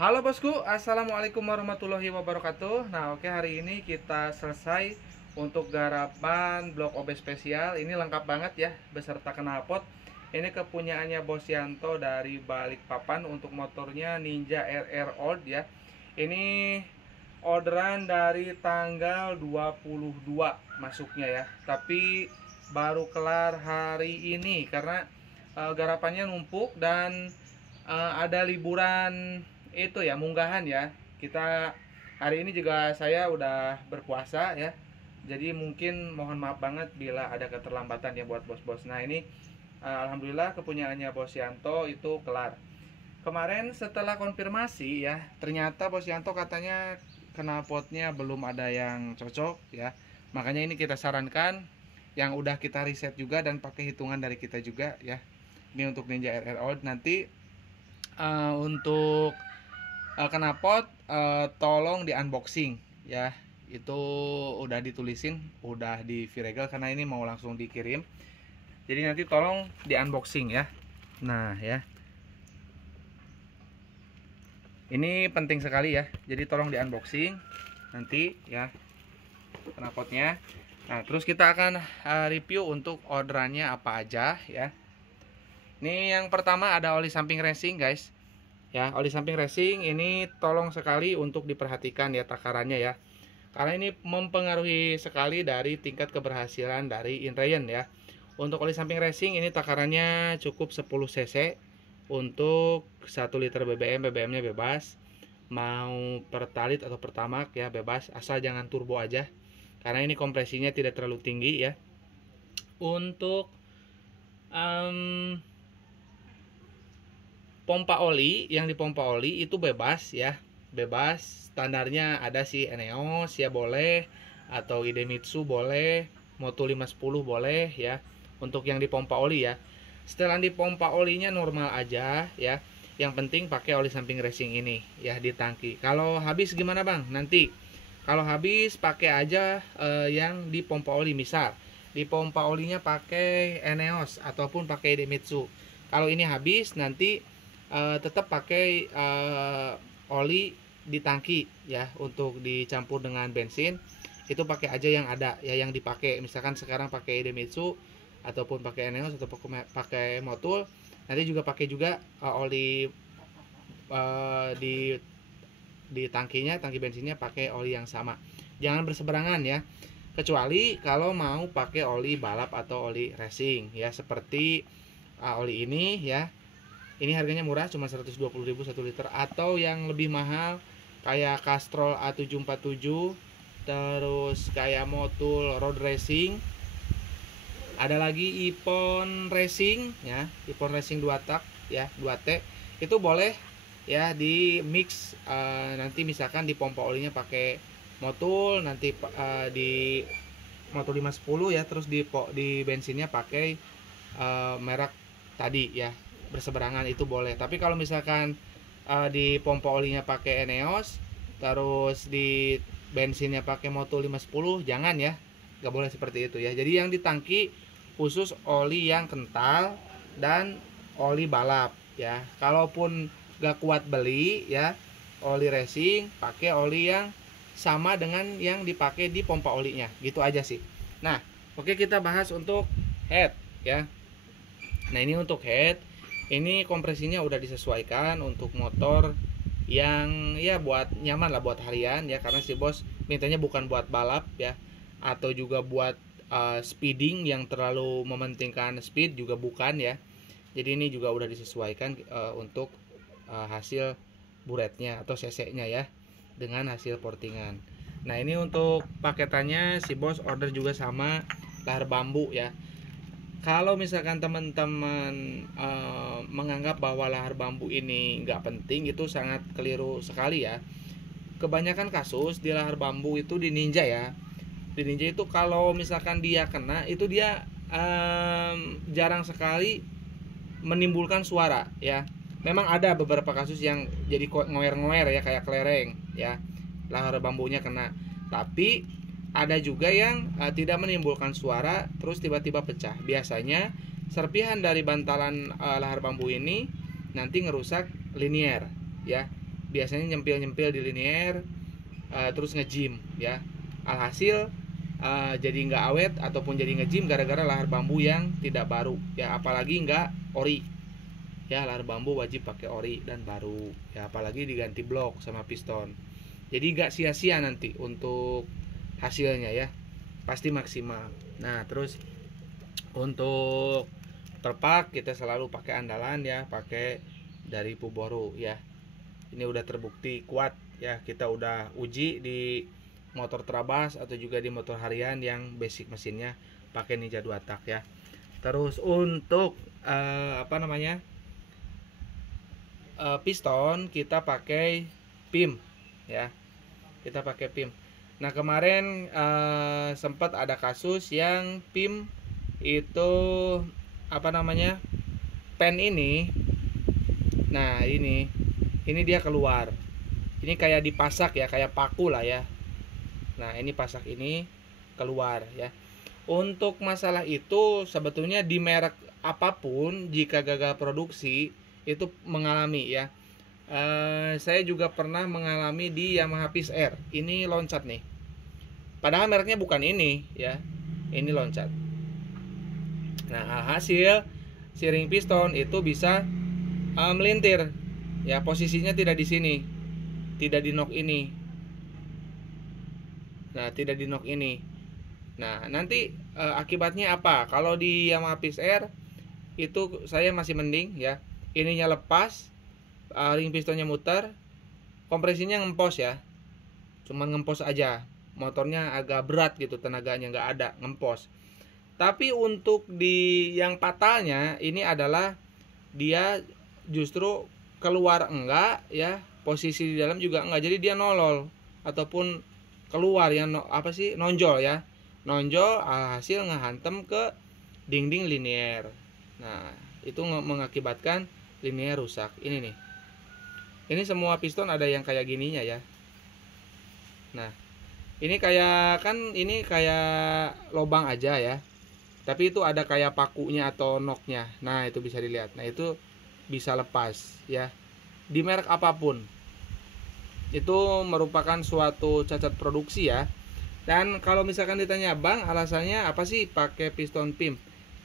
Halo bosku, assalamualaikum warahmatullahi wabarakatuh. Nah, oke, hari ini kita selesai untuk garapan blok OB spesial. Ini lengkap banget ya, beserta knalpot. Ini kepunyaannya Bos Yanto dari Balikpapan untuk motornya Ninja RR Old ya. Ini orderan dari tanggal 22 masuknya ya. Tapi baru kelar hari ini karena garapannya numpuk dan ada liburan itu ya, munggahan ya. Kita hari ini juga saya udah berpuasa ya. Jadi mungkin mohon maaf banget bila ada keterlambatan ya buat bos-bos. Nah, ini alhamdulillah kepunyaannya Bos Yanto itu kelar. Kemarin setelah konfirmasi ya, ternyata Bos Yanto katanya knalpotnya belum ada yang cocok ya. Makanya ini kita sarankan yang udah kita riset juga dan pakai hitungan dari kita juga ya. Ini untuk Ninja RR Old. Nanti untuk knalpot tolong di unboxing ya. Itu udah ditulisin, udah di viregel karena ini mau langsung dikirim. Jadi nanti tolong di unboxing ya. Nah ya, ini penting sekali ya. Jadi tolong di unboxing nanti ya knalpotnya. Nah, terus kita akan review untuk orderannya apa aja ya. Ini yang pertama ada oli samping racing guys. Ya, oli samping racing ini tolong sekali untuk diperhatikan ya takarannya ya. Karena ini mempengaruhi sekali dari tingkat keberhasilan dari inrayan ya. Untuk oli samping racing ini takarannya cukup 10 cc untuk 1 liter BBM. BBM-nya bebas. Mau pertalit atau pertamax ya bebas, asal jangan turbo aja. Karena ini kompresinya tidak terlalu tinggi ya. Untuk pompa oli, yang dipompa oli itu bebas ya, bebas. Standarnya ada sih Eneos ya boleh, atau Idemitsu boleh, Moto 510 boleh ya. Untuk yang dipompa oli ya, setelah dipompa olinya normal aja ya. Yang penting pakai oli samping racing ini ya di tangki. Kalau habis gimana bang? Nanti kalau habis pakai aja yang dipompa oli. Misal dipompa olinya pakai Eneos ataupun pakai Idemitsu. Kalau ini habis nanti tetap pakai oli di tangki ya, untuk dicampur dengan bensin. Itu pakai aja yang ada ya, yang dipakai. Misalkan sekarang pakai Idemitsu ataupun pakai Eneos atau pakai Motul, nanti juga pakai juga oli di tangkinya, tangki bensinnya pakai oli yang sama. Jangan berseberangan ya, kecuali kalau mau pakai oli balap atau oli racing ya, seperti oli ini ya. Ini harganya murah, cuma 120.000 1 liter. Atau yang lebih mahal kayak Castrol A747, terus kayak Motul Road Racing. Ada lagi Ipon Racing ya, Ipon Racing 2 tak ya, 2T. Itu boleh ya di mix. Nanti misalkan di pompa olinya pakai Motul, nanti di Motul 510 ya, terus di bensinnya pakai merek tadi ya, berseberangan itu boleh. Tapi kalau misalkan di pompa olinya pakai Eneos, terus di bensinnya pakai Motul 510, jangan ya, nggak boleh seperti itu ya. Jadi yang di tangki khusus oli yang kental dan oli balap ya. Kalaupun gak kuat beli ya oli racing, pakai oli yang sama dengan yang dipakai di pompa olinya, gitu aja sih. Nah, oke, kita bahas untuk head ya. Nah, ini untuk head, ini kompresinya udah disesuaikan untuk motor yang ya buat nyaman lah buat harian ya, karena si bos mintanya bukan buat balap ya, atau juga buat speeding yang terlalu mementingkan speed juga bukan ya. Jadi ini juga udah disesuaikan untuk hasil buretnya atau cc-nya ya, dengan hasil portingan. Nah, ini untuk paketannya si bos order juga sama lahar bambu ya. Kalau misalkan teman-teman menganggap bahwa lahar bambu ini nggak penting, itu sangat keliru sekali ya. Kebanyakan kasus di lahar bambu itu di Ninja ya, di Ninja itu kalau misalkan dia kena, itu dia jarang sekali menimbulkan suara ya. Memang ada beberapa kasus yang jadi ngoer-ngoer ya, kayak kelereng ya, lahar bambunya kena. Tapi ada juga yang tidak menimbulkan suara terus tiba-tiba pecah. Biasanya serpihan dari bantalan lahar bambu ini nanti ngerusak linier ya. biasanya nyempil-nyempil di linier, terus ngejim ya. Alhasil jadi nggak awet ataupun jadi ngejim gara-gara lahar bambu yang tidak baru ya, apalagi nggak ori ya. Lahar bambu wajib pakai ori dan baru ya, apalagi diganti blok sama piston. Jadi nggak sia-sia nanti untuk hasilnya ya, pasti maksimal. Nah terus untuk perpak kita selalu pakai andalan ya, pakai dari Puboro ya. Ini udah terbukti kuat ya, kita udah uji di motor Trabas atau juga di motor harian yang basic mesinnya pakai Ninja 2 tak ya. Terus untuk piston kita pakai PIM ya, kita pakai PIM. Nah kemarin sempat ada kasus yang PIM itu pen ini, nah ini dia keluar, ini kayak dipasak ya, kayak paku lah ya. Nah ini pasak ini keluar ya. Untuk masalah itu sebetulnya di merek apapun jika gagal produksi itu mengalami ya. Saya juga pernah mengalami di Yamaha Peace Air. Ini loncat nih, padahal mereknya bukan ini ya, ini loncat. Nah hasil si ring piston itu bisa melintir ya, posisinya tidak di sini, tidak di nok ini. Nah tidak di nok ini. Nah nanti akibatnya apa? Kalau di Yamaha Peace Air itu saya masih mending ya, ininya lepas, ring pistonnya muter, kompresinya ngempos ya, cuman ngempos aja, motornya agak berat gitu, tenaganya nggak ada, ngempos. Tapi untuk di yang fatalnya ini adalah dia justru keluar enggak ya, posisi di dalam juga enggak, jadi dia nolol ataupun keluar ya, nonjol ya, nonjol, hasil ngehantem ke dinding linier. Nah itu mengakibatkan linier rusak. Ini nih, ini semua piston ada yang kayak gininya ya. Nah ini kayak ini kayak lobang aja ya, tapi itu ada kayak pakunya atau noknya. Nah itu bisa dilihat. Nah itu bisa lepas ya, di merek apapun itu merupakan suatu cacat produksi ya. Dan kalau misalkan ditanya, bang alasannya apa sih pakai piston PIM?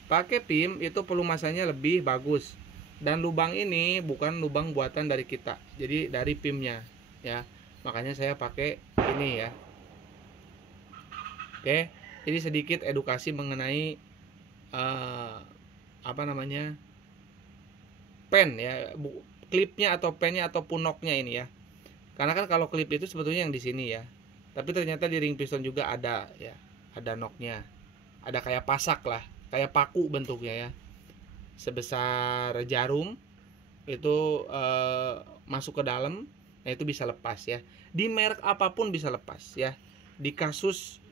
Pakai PIM itu pelumasannya lebih bagus, dan lubang ini bukan lubang buatan dari kita, jadi dari PIM-nya ya, makanya saya pakai ini ya. Oke, jadi sedikit edukasi mengenai pen ya, klipnya atau pennya ataupun noknya ini ya. Karena kan kalau klip itu sebetulnya yang di sini ya, tapi ternyata di ring piston juga ada ya, ada noknya, ada kayak pasak lah, kayak paku bentuknya ya, sebesar jarum itu masuk ke dalam. Nah itu bisa lepas ya, di merek apapun bisa lepas ya. Di kasus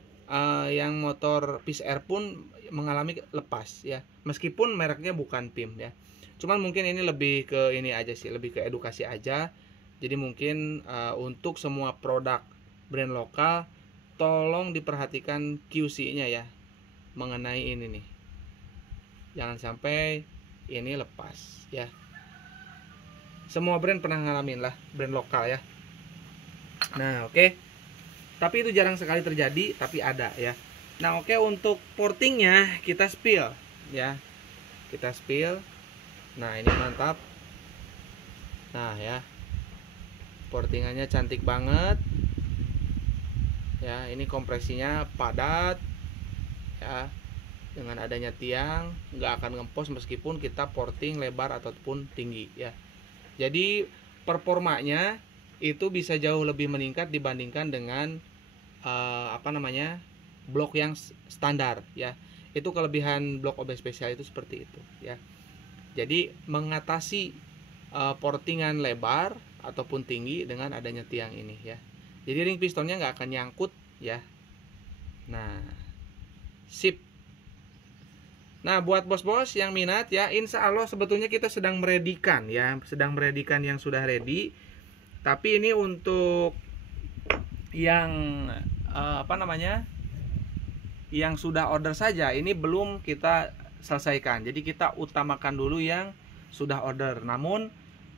yang motor Peace Air pun mengalami lepas ya, meskipun mereknya bukan PIM ya. Cuman mungkin ini lebih ke ini aja sih, lebih ke edukasi aja. Jadi mungkin untuk semua produk brand lokal tolong diperhatikan QC-nya ya, mengenai ini nih, jangan sampai ini lepas ya. Semua brand pernah ngalamin lah, brand lokal ya. Nah oke. Tapi itu jarang sekali terjadi, tapi ada ya. Nah oke, untuk portingnya kita spill ya, kita spill. Nah ini mantap. Nah ya, portingannya cantik banget ya. Ini kompresinya padat ya, dengan adanya tiang nggak akan ngempos meskipun kita porting lebar ataupun tinggi ya. Jadi performanya itu bisa jauh lebih meningkat dibandingkan dengan blok yang standar ya. Itu kelebihan blok OB spesial itu seperti itu ya. Jadi mengatasi portingan lebar ataupun tinggi dengan adanya tiang ini ya. Jadi ring pistonnya nggak akan nyangkut ya. Nah sip. Nah buat bos-bos yang minat ya, insya Allah sebetulnya kita sedang meredikan ya, sedang meredikan yang sudah ready. Tapi ini untuk yang yang sudah order saja, ini belum kita selesaikan. Jadi kita utamakan dulu yang sudah order. Namun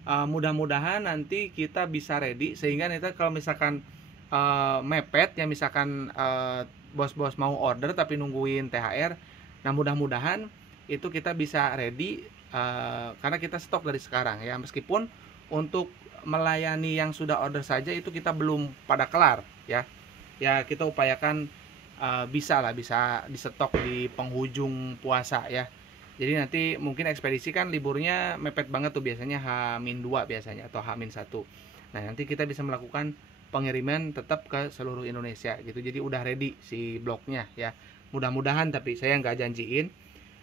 Mudah-mudahan nanti kita bisa ready sehingga nanti kalau misalkan mepet ya, misalkan bos-bos mau order tapi nungguin THR, nah mudah-mudahan itu kita bisa ready karena kita stok dari sekarang ya, meskipun untuk melayani yang sudah order saja itu kita belum pada kelar ya. Ya kita upayakan bisa di stok di penghujung puasa ya. Jadi nanti mungkin ekspedisi kan liburnya mepet banget tuh, biasanya H-2 biasanya atau H-1. Nah, nanti kita bisa melakukan pengiriman tetap ke seluruh Indonesia gitu. Jadi udah ready si bloknya ya. Mudah-mudahan, tapi saya nggak janjiin.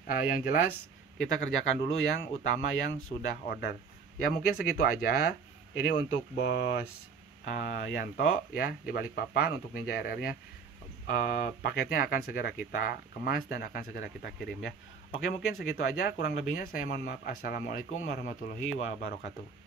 Yang jelas kita kerjakan dulu yang utama yang sudah order. Ya mungkin segitu aja. Ini untuk Bos Yanto ya di Balikpapan untuk Ninja RR-nya. Paketnya akan segera kita kemas dan akan segera kita kirim ya. Oke, mungkin segitu aja, kurang lebihnya saya mohon maaf. Assalamualaikum warahmatullahi wabarakatuh.